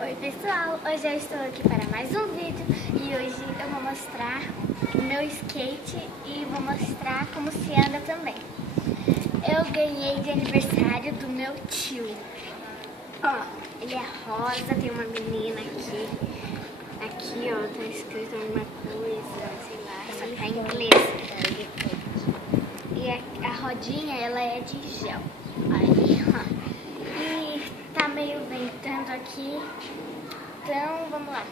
Oi pessoal, hoje eu estou aqui para mais um vídeo e hoje eu vou mostrar o meu skate e vou mostrar como se anda também. Eu ganhei de aniversário do meu tio. Ó, ele é rosa, tem uma menina aqui. Aqui ó, tá escrito alguma coisa, sei lá, só que tá em inglês. E a rodinha, ela é de gel. Aí, ó. E tá meio ventando aqui. Então, vamos lá.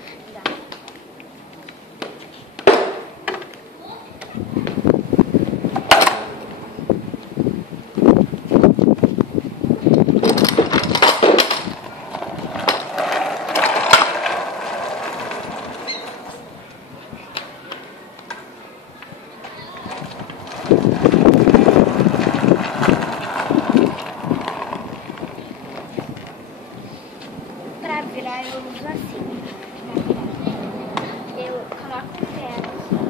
Pra virar eu uso assim. Eu coloco o pé aqui.